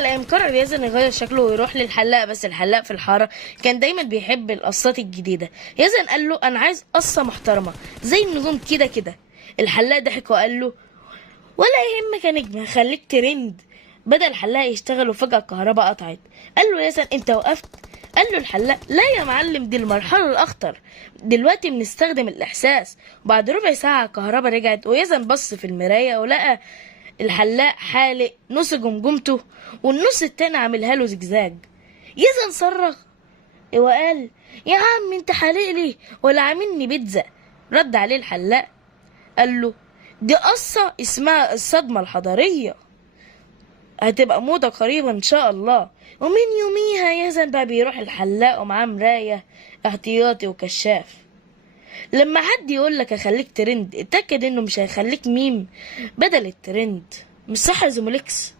الأيام قرر يزن يغير شكله ويروح للحلاق، بس الحلاق في الحارة كان دايما بيحب القصات الجديدة. يزن قال له أنا عايز قصة محترمة زي النجوم كده كده. الحلاق ضحك وقال له ولا يهمك يا نجم، خليك ترند. بدأ الحلاق يشتغل وفجأة الكهرباء قطعت. قال له يزن انت وقفت؟ قال له الحلاق لا يا معلم، دي المرحلة الأخطر، دلوقتي بنستخدم الإحساس. بعد ربع ساعة الكهرباء رجعت، ويزن بص في المراية ولقى الحلاق حالق نص جمجمته والنص التاني عاملها له زجزاج. يزن صرخ وقال يا عم انت حالق لي ولا عاملني بيتزا؟ رد عليه الحلاق قال له دي قصة اسمها الصدمة الحضارية، هتبقى موضة قريبة ان شاء الله. ومن يوميها يزن بقى بيروح الحلاق ومعاه مراية احتياطي وكشاف. لما حد يقولك هخليك ترند اتأكد انه مش هيخليك ميم بدل الترند. مش صح يا زميلكس؟